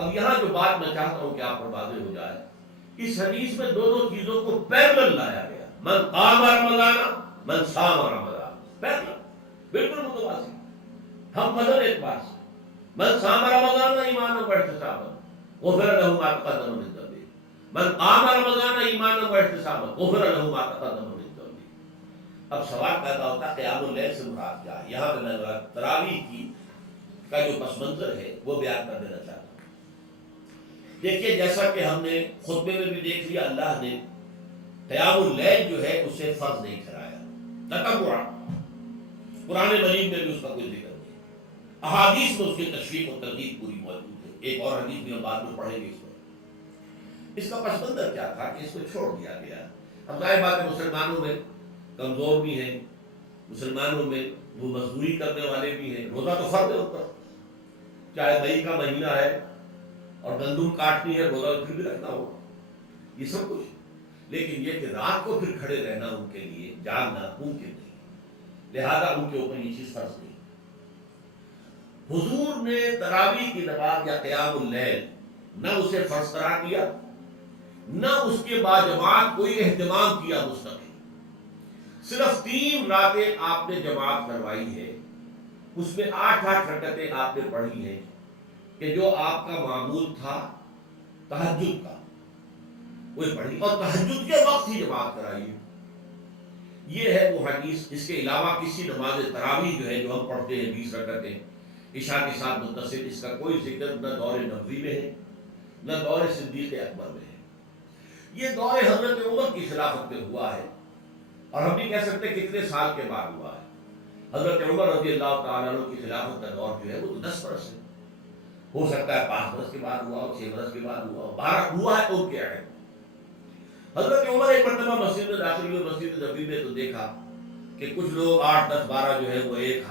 اب یہاں جو بات میں چاہتا ہوں کہ آپ پر واضح ہو جائے، اس حدیث میں دونوں چیزوں کو پیرلل لایا گیا، من قام رمضان من صام رمضان، پیرلل، بالکل متوازی، ہم بدل اعتبار سے، من صام رمضان ایمانا واحتسابا غفر له ما تقدم من ذنبه، من قام رمضان ایمانا واحتسابا غفر له ما تقدم من ذنبه۔ اب سوال پیدا ہوتا ہے قیام اللیل سے مراد کیا ہے؟ یہاں پہ میں تراویح کی کا جو پس منظر ہے وہ بیان کر دینا چاہتا ہوں۔ دیکھیے جیسا کہ ہم نے خطبے میں بھی دیکھ لیا، اللہ نے قیام اللیل جو ہے اسے فرض نہیں ٹھہرایا، تطوع، قرآن مجید میں بھی اس کا کوئی ذکر نہیں، احادیث میں اس کی تشریح و ترغیب پوری موجود ہے، ایک اور حدیث بھی ہم بعد میں پڑھیں گے اس پر۔ اس کا پس منظر کیا تھا کہ اس کو چھوڑ دیا گیا۔ اب ظاہر بات ہے مسلمانوں میں کمزور بھی ہیں، مسلمانوں میں وہ مزدوری کرنے والے بھی ہیں، روزہ تو فرض ہے ان پر، چاہے مئی کا مہینہ ہے اور گندم کاٹنی ہے، روزہ پھر بھی رکھنا ہوگا، یہ سب کچھ، لیکن یہ کہ رات کو پھر کھڑے رہنا ان کے لیے جاگنا ممکن نہیں، لہذا ان کے اوپر یہ چیز فرض نہیں۔ حضور نے تراویح کی نماز یا قیام اللیل نہ اسے فرض قرار دیا، نہ اس کے بعد جماعت کوئی اہتمام کیا مستقل، صرف 3 راتیں آپ نے جماعت کروائی ہے، اس میں 8 رکعتیں آپ نے پڑھی ہیں کہ جو آپ کا معمول تھا تہجد کا وہی پڑھی، اور تہجد کے وقت ہی جماعت کرائی ہے۔ یہ ہے وہ حدیث، اس کے علاوہ کسی نماز تراویح جو ہے جو ہم پڑھتے ہیں 20 رکعتیں عشاء کے ساتھ متصل، اس کا کوئی ذکر نہ دور نبوی میں ہے نہ دور صدیق اکبر میں ہے، یہ دور حضرت عمر کی خلافت میں ہوا ہے، اور ہم بھی کہہ سکتے ہیں کتنے سال کے بعد ہوا ہے۔ حضرت عمر رضی اللہ تعالیٰ عنہ کی خلافت کا دور جو ہے وہ تو 10 برس ہے، ہو سکتا ہے 5 برس کے بعد ہوا ہو، 6 برس کے بعد ہوا ہو، 12 ہوا ہے تو کیا ہے۔ حضرت عمر ایک مرتبہ مسجد میں داخل ہوئے، مسجد نبوی میں، تو دیکھا کہ کچھ لوگ 8 10 12 جو ہے وہ ایک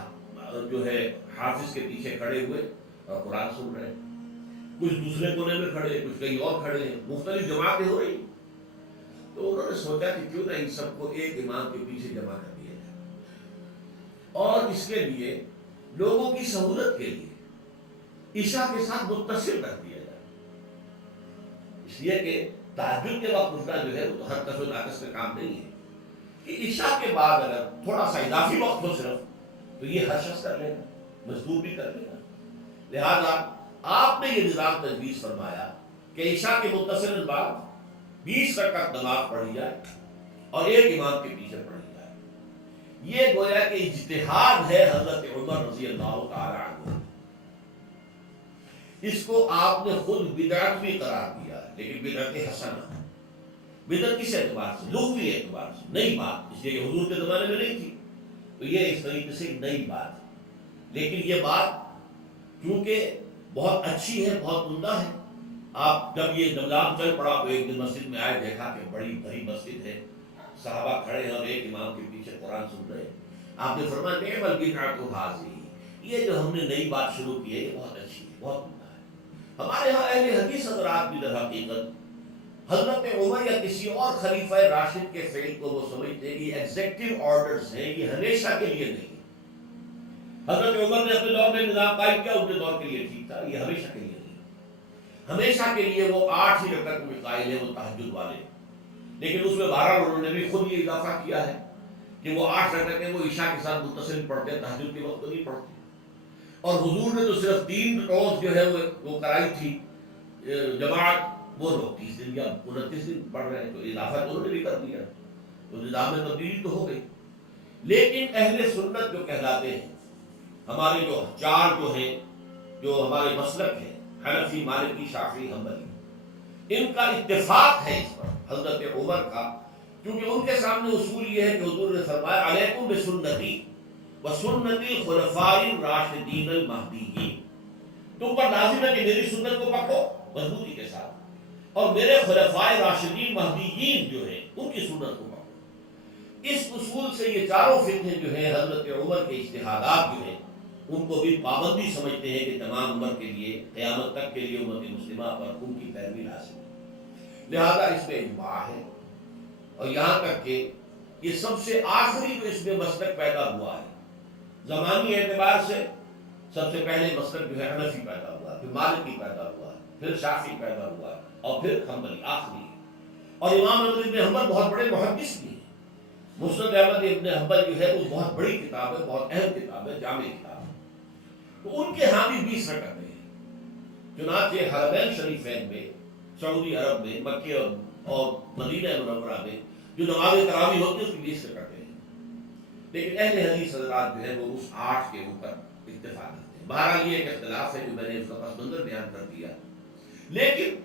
جو ہے حافظ کے پیچھے کھڑے ہوئے اور قرآن سن رہے ہیں، کچھ دوسرے کونے میں کھڑے، کچھ کہیں اور کھڑے ہیں، مختلف جماعتیں ہو رہی۔ تو انہوں نے سوچا کہ کیوں نہ ان سب کو ایک امام کے پیچھے جمع کر دیا جائے، اور اس کے لیے لوگوں کی سہولت کے لیے عشاء کے ساتھ متصل کر دیا جائے، اس لیے کہ تہجد کے وقت اٹھنا جو ہے وہ تو ہر کس و ناقص کا کام نہیں ہے، کہ عشاء کے بعد اگر تھوڑا سا اضافی وقت ہو صرف، تو یہ ہر شخص کر لے گا، مزدور بھی کر لے گا۔ لہذا آپ نے یہ نظام تجویز فرمایا کہ عشاء کے متصل بعد 20 رکعت نماز پڑھی جائے اور ایک امام کے پیچھے پڑھی جائے۔ یہ گویا کہ اجتہاد ہے حضرت عمر رضی اللہ تعالی عنہ، اس کو آپ نے خود بدعت بھی قرار دیا ہے، لیکن بدعت حسنہ، بدعت کس اعتبار سے؟ لغوی اعتبار سے، نئی بات، اس لیے کہ حضور کے زمانے میں نہیں تھی، تو یہ اس طریقے سے نئی بات ہے، لیکن یہ بات کیونکہ بہت اچھی ہے، بہت عمدہ ہے۔ آپ جب یہ نظام چل پڑا تو ایک دن مسجد میں آئے، دیکھا کہ بڑی بھری مسجد ہے، صحابہ کھڑے ہیں اور ایک امام کے پیچھے قرآن سن رہے ہیں۔ آپ نے فرمایا نعم البدعۃ ھذہ، یہ جو ہم نے نئی بات شروع کی ہے یہ بہت اچھی ہے، بہت عمدہ ہے۔ ہمارے ہاں اہل حدیث حضرات بھی در حقیقت حضرت عمر یا کسی اور خلیفہ راشد کے فعل کو وہ سمجھتے ہیں کہ ایگزیکٹو آرڈرز ہیں، یہ ہمیشہ کے لیے نہیں۔ حضرت عمر نے اپنے دور میں نظام قائم کیا، ان کے دور کے لیے ٹھیک تھا، یہ ہمیشہ کے لیے نہیں۔ ہمیشہ کے لیے وہ 8 ہی رکعت میں قائل ہیں، وہ تہجد والے، لیکن اس میں 12 انہوں نے بھی خود یہ اضافہ کیا ہے کہ وہ 8 رکعتیں وہ عشاء کے ساتھ متصل پڑھتے ہیں، تہجد کے وقت نہیں پڑھتے۔ اور حضور نے تو صرف 3 روز جو ہے وہ کرائی تھی جماعت، وہ لوگ 30 دن یا 29 دن پڑھ رہے ہیں، تو اضافہ تو انہوں نے بھی کر دیا، تو نظام میں تبدیلی تو ہو گئی۔ لیکن اہل سنت جو کہلاتے ہیں، ہمارے جو 4 جو ہیں، جو ہمارے مسلک ہیں، حنفی، مالکی، شافعی، حنبلی، ان کا اتفاق ہے اس پر حضرت عمر کا، کیونکہ ان کے سامنے اصول یہ ہے کہ حضور نے فرمایا علیکم بسنتی وسنت الخلفاء الراشدین المہدیین، تم پر لازم ہے کہ میری سنت کو پکڑو مضبوطی کے ساتھ، اور میرے خلفاء راشدین مہدیین جو ہیں ان کی سنت کو پکڑو۔ اس اصول سے یہ چاروں فتنے جو ہیں حضرت عمر کے اجتہادات جو ہیں ان کو بھی پابندی سمجھتے ہیں کہ تمام عمر کے لیے، قیامت تک کے لیے امت مسلمہ پر ان کی پیروی لازم ہے، لہذا اس میں اجماع ہے۔ اور یہاں تک کہ یہ سب سے آخری جو اس میں مسلک پیدا ہوا ہے زمانی اعتبار سے، سب سے پہلے مسلک جو ہے حنفی پیدا ہوا، پھر مالکی پیدا ہوا، پھر شافعی پیدا ہوا اور پھر حنبلی آخری. اور امام احمد ابن حنبل بہت بڑے محدث بھی ہیں. مسند احمد ابن حنبل جو ہے وہ بہت بڑی کتاب ہے, بہت اہم کتاب ہے, جامع کتاب ہے. تو ان کے ہاں بھی 20 رکعتیں ہیں. چنانچہ حرمین شریفین میں, سعودی عرب میں, مکے اور مدینہ منورہ میں جو نماز تراویح ہوتی ہے اس کی 20 رکعتیں ہیں. لیکن اہل حدیث حضرات جو ہے وہ اس 8 کے اوپر اتفاق کرتے ہیں. بہرحال یہ ایک اختلاف ہے جو میں نے اس کا پس منظر بیان کر دیا. لیکن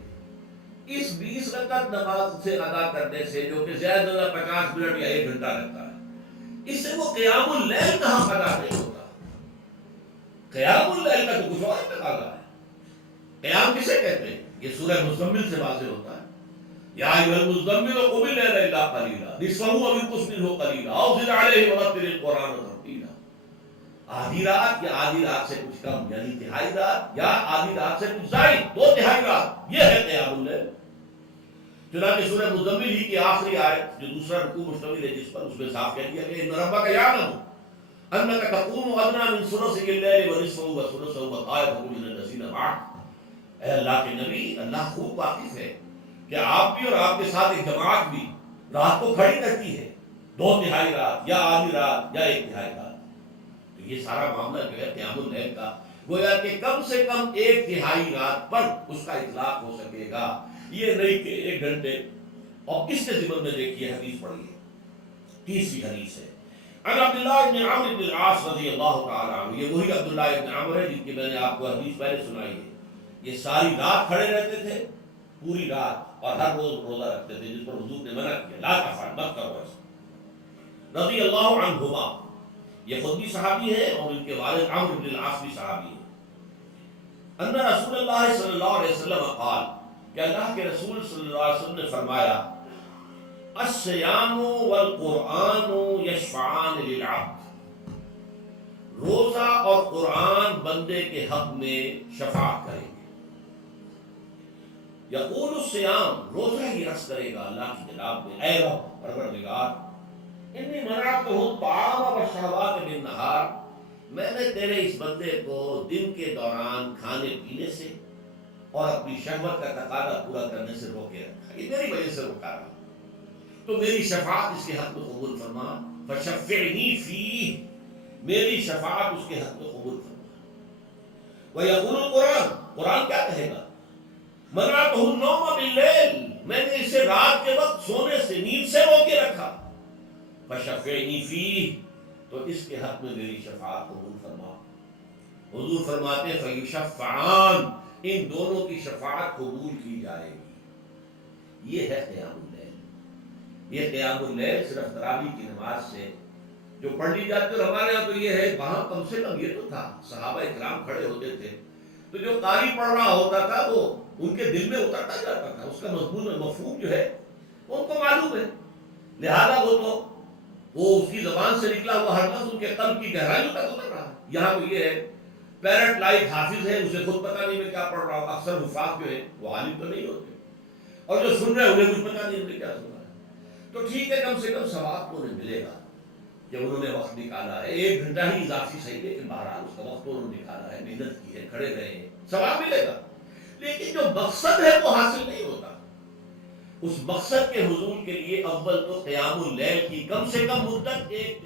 اس 20 رکعت نماز سے ادا کرنے سے, جو کہ زیادہ سے زیادہ 50 منٹ یا 1 گھنٹہ لگتا ہے, اس سے وہ قیام اللیل کا حق ادا نہیں ہوتا. قیام اللیل کا تو کچھ اور تقاضا ہے. قیام کسے کہتے ہیں؟ یہ سورہ مزمل سے واضح ہوتا ہے. یا ایھا المزمل قم اللیل الا قلیلا نصفہ او انقص منہ قلیلا او زد علیہ ورتل القرآن ترتیلا. آدھی رات یا آدھی رات سے کچھ کم, یعنی تہائی رات, یا آدھی رات سے کچھ زائد, 2 تہائی رات, یہ ہے قیام اللیل. چنانچہ سورہ مزمل ہی کی آخری آیت جو دوسرا رکوع مشتمل ہے جس پر, اس میں صاف کہہ دیا کہ ان ربک یعلم انک تقوم ادنی من ثلثی اللیل ونصفہ وثلثہ وطائفۃ من الذین معک. اے اللہ کے نبی, اللہ خوب واقف ہے کہ آپ بھی اور آپ کے ساتھ ایک جماعت بھی رات کو کھڑی رہتی ہے, 2 تہائی رات یا آدھی رات یا 1 تہائی رات. تو یہ سارا معاملہ جو ہے قیام اللیل کا, گویا کہ کم سے کم 1 تہائی رات پر اس کا اطلاق ہو سکے گا, یہ نہیں کہ 1 گھنٹے. اور اس کے ضمن میں دیکھیے حدیث پڑھیے, تیسری حدیث ہے عن عبداللہ بن عمرو بن العاص رضی اللہ تعالی عنہ. یہ وہی عبداللہ بن عمرو ہے جن کی میں نے آپ کو حدیث پہلے سنائی ہے. یہ ساری رات کھڑے رہتے تھے, پوری رات, اور ہر روز روزہ رکھتے تھے, جس پر حضور نے منع کیا, لا تفعل, مت کرو ایسا. رضی اللہ عنہما, یہ خود بھی صحابی ہے اور ان کے والد عمرو بن العاص بھی صحابی ہیں. ان رسول اللہ صلی اللہ علیہ وسلم قال, کہ اللہ کے رسول صلی اللہ علیہ وسلم نے فرمایا, الصیام والقرآن یشفعان للعبد. روزہ اور قرآن بندے کے حق میں شفاعت کریں گے. یقول الصیام, روزہ ہی عرض کرے گا اللہ کی جناب میں, اے رب پروردگار, انی منعتہ الطعام والشہوات بالنہار, میں نے تیرے اس بندے کو دن کے دوران کھانے پینے سے اور اپنی شہوت کا تقاضا پورا کرنے سے روکے رکھا, یہ میری وجہ سے روکا رہا, تو میری شفاعت اس کے حق میں قبول فرما. فشفعنی فیہ, میری شفاعت اس کے حق میں قبول فرما. ویقول القرآن, قرآن کیا کہے گا, منعتہ النوم باللیل, میں نے اسے رات کے وقت سونے سے, نیند سے روکے رکھا. فشفعنی فیہ, تو اس کے حق میں میری شفاعت قبول فرما. حضور فرماتے ہیں فیشفعان, ان دونوں کی شفاعت قبول کی جائے گی. یہ ہے قیام اللیل. یہ قیام اللیل صرف تراویح کی نماز سے جو پڑھ لی جاتی ہے, اور ہمارے یہاں تو یہ ہے, وہاں کم سے کم یہ تو تھا, صحابہ اکرام کھڑے ہوتے تھے تو جو قاری پڑھ رہا ہوتا تھا وہ ان کے دل میں اترتا جاتا تھا, اس کا مضمون اور مفہوم جو ہے وہ ان کو معلوم ہے, لہذا وہ اس کی زبان سے نکلا ہوا ہر لفظ ان کے قلب کی گہرائیوں تک اتر رہا ہے. یہاں تو یہ ہے, پیرٹ لائک حافظ ہے, اسے خود پتہ نہیں میں کیا پڑھ رہا ہوں. اکثر حفاظ جو ہے وہ عالم تو نہیں ہوتے, اور جو سن رہے ہیں انہیں کچھ پتہ نہیں انہیں کیا سنا ہے. تو ٹھیک ہے, کم سے کم ثواب تو انہیں ملے گا کہ انہوں نے وقت نکالا ہے. 1 گھنٹہ ہی اضافی صحیح, لیکن بہرحال اس کا وقت تو انہوں نے نکالا ہے, محنت کی ہے, کھڑے رہے ہیں, ثواب ملے گا. لیکن جو مقصد ہے وہ حاصل نہیں ہوتا. اس مقصد کے حصول کے لیے اول تو قیام اللیل کی کم سے کم مدت 1